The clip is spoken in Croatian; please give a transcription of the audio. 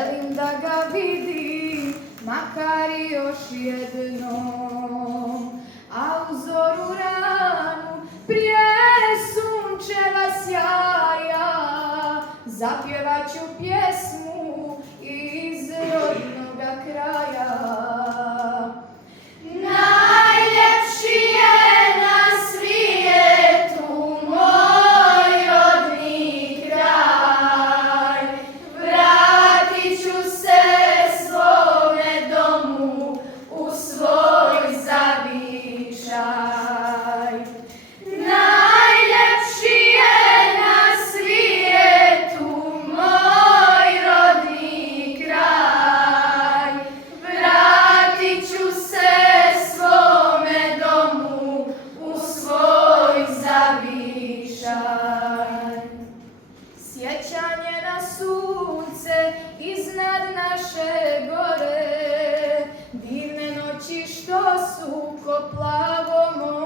želim da ga vidim, makar i još jednom. A u zoru ranu, prije sunčeva sjaja, zapjevat ću pjesmu iz rodnoga kraja. Najljepši je na svijetu moj rodni kraj, vratit ću se svome domu u svoj zavičaj. Najljepši je na svijetu moj rodni kraj, vratit ću se svome domu u svoj zavičaj. Sjećanje na sunce iznad naše gore, divne noći što su ko plavo more.